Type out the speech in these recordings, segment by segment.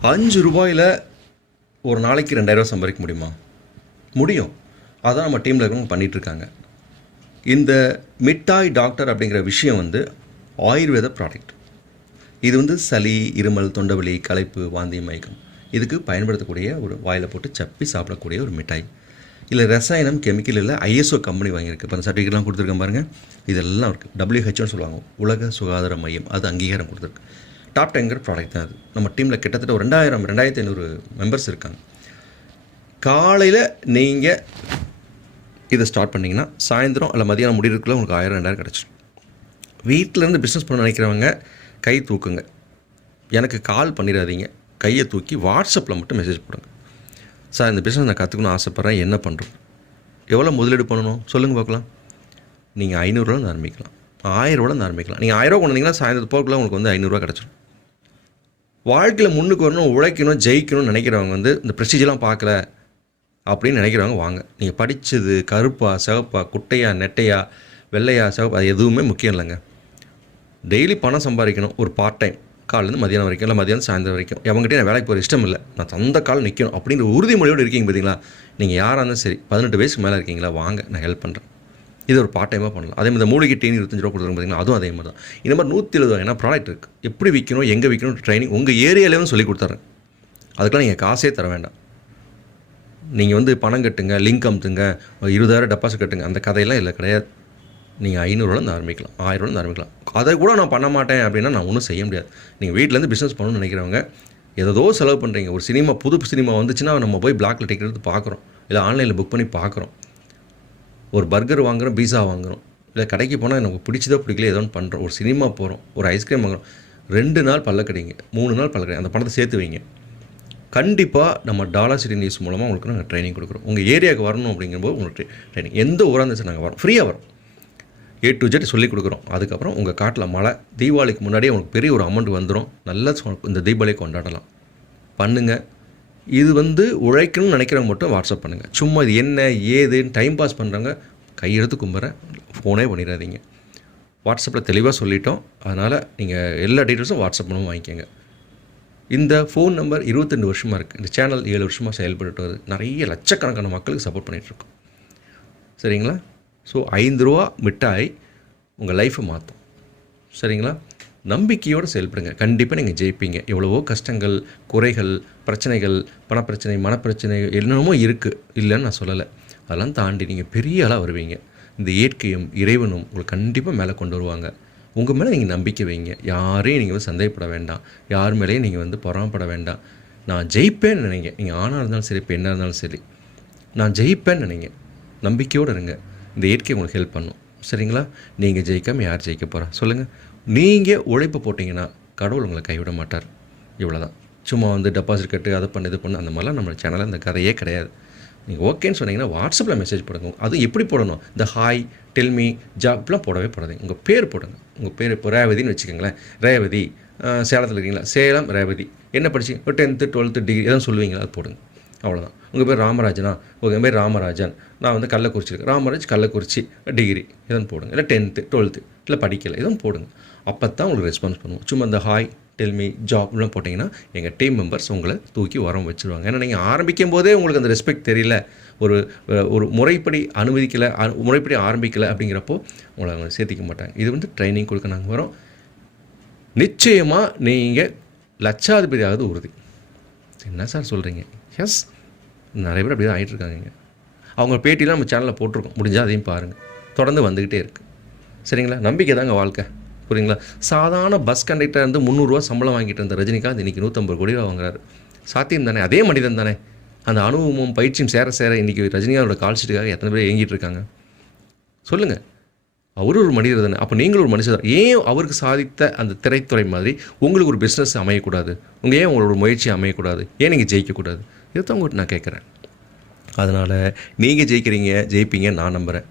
அஞ்சு ரூபாயில் ஒரு நாளைக்கு ரெண்டாயிரரூவா சம்பாதிக்க முடியுமா? முடியும். அதான் நம்ம டீமில் இருக்கவங்க பண்ணிகிட்ருக்காங்க இந்த மிட்டாய் டாக்டர் அப்படிங்கிற விஷயம் வந்து ஆயுர்வேத ப்ராடக்ட் இது வந்து சளி இருமல் தொண்டவலி களைப்பு வாந்தி மயக்கம். இதுக்கு பயன்படுத்தக்கூடிய ஒரு வாயில் போட்டு சப்பி சாப்பிடக்கூடிய ஒரு மிட்டாய். இல்லை ரசாயனம் கெமிக்கல் இல்லை ஐஎஸ்ஓ கம்பெனி வாங்கியிருக்கு. இப்போ சர்டிஃபிகேட்லாம் கொடுத்துருக்கேன் பாருங்கள் இதெல்லாம் இருக்குது டபிள்யூஹெச்ஓன்னு சொல்லுவாங்க. உலக சுகாதார மையம். அது அங்கீகாரம் கொடுத்துருக்கு. டாப் டெங்கர் ப்ராடக்ட் தான் அது. நம்ம டீமில் கிட்டத்தட்ட ஒரு ரெண்டாயிரம் ரெண்டாயிரத்தி ஐநூறு மெம்பர்ஸ் இருக்காங்க. காலையில் நீங்கள் இதை ஸ்டார்ட் பண்ணிங்கன்னா சாயந்தரம் இல்லை மதியானம் முடிகிறதுக்குள்ள உங்களுக்கு ஆயிரம் ரெண்டாயிரம் கிடச்சிடும். வீட்டிலேருந்து பிஸ்னஸ் பண்ண நினைக்கிறவங்க கை தூக்குங்க. எனக்கு கால் பண்ணிடாதீங்க. கையை தூக்கி வாட்ஸ்அப்பில் மட்டும் மெசேஜ் போடுங்க. சார் இந்த பிஸ்னஸ் நான் கற்றுக்கணும் ஆசைப்பட்றேன். என்ன பண்ணுறோம் எவ்வளோ முதலீடு பண்ணணும்? சொல்லுங்கள் பார்க்கலாம். நீங்கள் ஐநூறுரூவா ஆரம்பிக்கலாம். ஆயிரரூவா ஆரம்பிக்கலாம். நீங்கள் ஆயிரரூவா கொண்டு வந்தீங்கன்னா சாயந்தரத்து போக்குள்ள உங்களுக்கு வந்து ஐநூறுரூவா கிடச்சிடும் வாழ்க்கையில் முன்னுக்கு வரணும் உழைக்கணும் ஜெயிக்கணும்னு நினைக்கிறவங்க வந்து இந்த ப்ரெஸ்டீஜெலாம் பார்க்கல அப்படின்னு நினைக்கிறவங்க வாங்க. நீங்கள் படித்தது கருப்பா சிவப்பா குட்டையா நெட்டையா வெள்ளையா சிவப்பா அது எதுவுமே முக்கியம் இல்லைங்க. டெய்லி பணம் சம்பாதிக்கணும் ஒரு பார்ட் டைம் காலேருந்து மதியானம் வரைக்கும் இல்லை மதியானம் சாயந்தரம் வரைக்கும். எவங்ககிட்ட நான் வேலைக்கு போகிற இஷ்டம் இல்லை. நான் தந்த கால் நிற்கணும் அப்படிங்கிற உறுதிமொழியோடு இருக்கீங்க பார்த்தீங்களா நீங்கள் யாராக இருந்தாலும் சரி பதினெட்டு வயசுக்கு மேலே இருக்கீங்களா? வாங்க நான் ஹெல்ப் பண்ணுறேன் இது ஒரு பார்ட் டைமாக பண்ணலாம். அதே மாதிரி இந்த மூலிகை டீன் இருபத்தஞ்சு ரூபா கொடுத்துருங்க பார்த்தீங்கன்னா அதுவும் அதே மாதிரி தான் இந்த மாதிரி நூற்றி எழுபது ஏன்னா ப்ராடக்ட் இருக்குது எப்படி விற்கணும் எங்கே விற்கணும் ட்ரைனிங் உங்கள் ஏரியாலேயும் சொல்லி கொடுத்துறேன். அதுக்கெல்லாம் நீங்கள் காசே தர வேண்டாம். நீங்கள் வந்து பணம் கட்டுங்க லிங்க் அமுத்துங்க ஒரு இருபதாயிரம் டெபாசிட் கட்டுங்க அந்த கதையெல்லாம் இல்லை கிடையாது. நீங்கள் ஐநூறுவாலேருந்து ஆரம்பிக்கலாம் ஆயிரரூவாலேருந்து ஆரம்பிக்கலாம். அதை கூட நான் பண்ண மாட்டேன் அப்படின்னா நான் ஒன்றும் செய்ய முடியாது. நீங்கள் வீட்டிலேருந்து பிஸ்னஸ் பண்ணணும்னு நினைக்கிறவங்க ஏதோ செலவு பண்ணுறீங்க ஒரு சினிமா புது சினிமா வந்துச்சுன்னா நம்ம போய் பிளாக்ல டிக்கெட் எடுத்து பார்க்குறோம். இல்லை ஆன்லைனில் புக் பண்ணி பார்க்குறோம். ஒரு பர்கர் வாங்குறோம் பீஸா வாங்குறோம். இல்லை கடைக்கு போனால் எனக்கு பிடிச்சதோ பிடிக்கல ஏதோ ஒன்று பண்ணுறோம் ஒரு சினிமா போகிறோம் ஒரு ஐஸ்கிரீம் வாங்குறோம். ரெண்டு நாள் பல்ல மூணு நாள் பல்ல அந்த பணத்தை சேர்த்து வைங்க. கண்டிப்பாக நம்ம டாலர் சிட்டி நியூஸ் மூலமாக உங்களுக்கு நாங்கள் ட்ரைனிங் கொடுக்குறோம். உங்கள் ஏரியாவுக்கு வரணும் அப்படிங்கும்போது உங்களுக்கு ட்ரைனிங் எந்த ஊராக இருந்துச்சு நாங்கள் வரோம். ஃப்ரீயாக வரோம். ஏ டு ஜெட் சொல்லி கொடுக்குறோம். அதுக்கப்புறம் உங்கள் காட்டில் மழை தீபாவளிக்கு முன்னாடியே உங்களுக்கு பெரிய ஒரு அமௌண்ட் வந்துடும் நல்லா இந்த தீபாவளியை கொண்டாடலாம். பண்ணுங்கள் இது வந்து உழைக்கணும்னு நினைக்கிறவங்க மட்டும் வாட்ஸ்அப் பண்ணுங்கள் சும்மா இது என்ன ஏதுன்னு டைம் பாஸ் பண்ணுறவங்க கையெழுத்து கும்புறேன் ஃபோனே பண்ணிடாதீங்க வாட்ஸ்அப்பில் தெளிவாக சொல்லிட்டோம். அதனால் நீங்கள் எல்லா டீட்டெயில்ஸும் வாட்ஸ்அப் மூலமாக வாங்கிக்கோங்க. இந்த ஃபோன் நம்பர் இருபத்தெண்டு வருஷமாக இருக்குது இந்த சேனல் ஏழு வருஷமாக செயல்பட்டு வருது. நிறைய லட்சக்கணக்கான மக்களுக்கு சப்போர்ட் பண்ணிகிட்ருக்கோம் சரிங்களா? ஸோ ஐந்து ரூபா மிட்டாய் உங்கள் லைஃப்பை மாற்றும் சரிங்களா? நம்பிக்கையோடு செயல்படுங்க. கண்டிப்பாக நீங்கள் ஜெயிப்பீங்க. எவ்வளவோ கஷ்டங்கள் குறைகள் பிரச்சனைகள் பணப்பிரச்சனை மனப்பிரச்சனை என்னென்னமோ இருக்குது இல்லைன்னு நான் சொல்லலை. அதெல்லாம் தாண்டி நீங்கள் பெரிய ஆளாக வருவீங்க. இந்த இயற்கையும் இறைவனும் உங்களை கண்டிப்பாக மேலே கொண்டு வருவாங்க. உங்கள் மேலே நீங்கள் நம்பிக்கை வைங்க. யாரையும் நீங்கள் வந்து சந்தேகப்பட வேண்டாம். யார் மேலேயும் நீங்கள் வந்து பொறாமப்பட வேண்டாம். நான் ஜெயிப்பேன்னு நினைங்க. நீங்கள் ஆணாக இருந்தாலும் சரி பெண்ணாக இருந்தாலும் சரி. நான் ஜெயிப்பேன்னு நினைங்க. நம்பிக்கையோடு இருங்க. இந்த இயற்கை உங்களுக்கு ஹெல்ப் பண்ணும். சரிங்களா? நீங்கள் ஜெயிக்காமல் யார் ஜெயிக்க போகிறா சொல்லுங்கள் நீங்கள் உழைப்பு போட்டிங்கன்னா கடவுள் உங்களை கைவிட மாட்டார். இவ்வளோதான் சும்மா வந்து டெபாசிட் கட்டு அதை பண்ணு இது பண்ணு அந்த மாதிரிலாம் நம்ம சேனலில் இந்த கதையே கிடையாது. நீங்கள் ஓகேன்னு சொன்னீங்கன்னா வாட்ஸ்அப்பில் மெசேஜ் போடுங்க. அது எப்படி போடணும்? இந்த ஹாய் டெல்மி ஜாப்லாம் போடவே போடாதீங்க. உங்கள் பேர் போடுங்க. உங்கள் பேர் இப்போ ரேவதின்னு வச்சுக்கோங்களேன். ரேவதி சேலத்தில் இருக்கீங்களா? சேலம் ரேவதி. என்ன படிச்சீங்க ஒரு டென்த்து டுவெல்த்து டிகிரி எதாவது சொல்லுவீங்களா? அது போடுங்க. அவ்வளோதான் உங்கள் பேர் ராமராஜனா? உங்கள் பேர் ராமராஜன். நான் வந்து கள்ளக்குறிச்சி இருக்கேன். ராமராஜ் கள்ளக்குறிச்சி டிகிரி இதன் போடுங்க. இல்லை டென்த்து டுவெல்த்து இல்லை படிக்கலை. இதன் போடுங்க. அப்போ தான் உங்களுக்கு ரெஸ்பான்ஸ் பண்ணுவோம். சும்மா இந்த ஹாய் டெல்மி ஜாப்லாம் போட்டிங்கன்னா எங்கள் டீம் மெம்பர்ஸ் உங்களை தூக்கி உரம் வச்சுருவாங்க. ஏன்னா நீங்கள் ஆரம்பிக்கும் போதே உங்களுக்கு அந்த ரெஸ்பெக்ட் தெரியல. ஒரு ஒரு முறைப்படி அனுமதிக்கலை முறைப்படி ஆரம்பிக்கலை அப்படிங்கிறப்போ உங்களை அவங்க சேர்த்திக்க மாட்டாங்க. இது வந்து ட்ரைனிங் கொடுக்க நாங்கள் வரோம். நிச்சயமாக நீங்கள் லட்சாதிபதியாவது உறுதி. என்ன சார் சொல்கிறீங்க எஸ் நிறைய பேர் அப்படி தான் ஆகிட்டுருக்காங்க அவங்க பேட்டிலாம் நம்ம சேனலில் போட்டிருக்கோம். முடிஞ்சால் அதையும் பாருங்கள் தொடர்ந்து வந்துக்கிட்டே இருக்குது சரிங்களா? நம்பிக்கை தாங்க வாழ்க்கை. புரியுங்களா? சாதாரண பஸ் கண்டக்டர் இருந்து முந்நூறுரூவா சம்பளம் வாங்கிட்டு இருந்த ரஜினிகாந்த் இன்றைக்கி நூற்றம்பது கோடி ரூபா வாங்குறாரு. சாத்தியம் தானே? அதே மனிதன் தானே. அந்த அனுபவமும் பயிற்சியும் சேர சேர இன்றைக்கி ரஜினிகாந்தோட கால்ஷீட்டுக்காக எத்தனை பேர் ஏங்கிட்டு இருக்காங்க? சொல்லுங்கள் அவரும் ஒரு மனிதர் தானே. அப்போ நீங்களும் ஒரு மனுஷர் தான். ஏன் அவருக்கு சாதித்த அந்த திரைத்துறை மாதிரி உங்களுக்கு ஒரு பிஸ்னஸ் அமையக்கூடாது? உங்கள் ஏன் உங்களோட முயற்சி அமையக்கூடாது? ஏன் நீங்கள் ஜெயிக்கக்கூடாது? இதுதான் உங்கள்கிட்ட நான் கேட்குறேன். அதனால் நீங்கள் ஜெயிக்கிறீங்க ஜெயிப்பீங்க நான் நம்புகிறேன்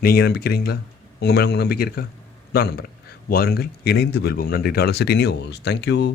நீங்கள் நம்பிக்கிறீங்களா? உங்கள் மேலே உங்கள் நம்பிக்கை இருக்கா? நான் நம்புகிறேன் வாருங்கள் இணைந்து வெல்வோம். நன்றி. Dollar city news. தேங்க்யூ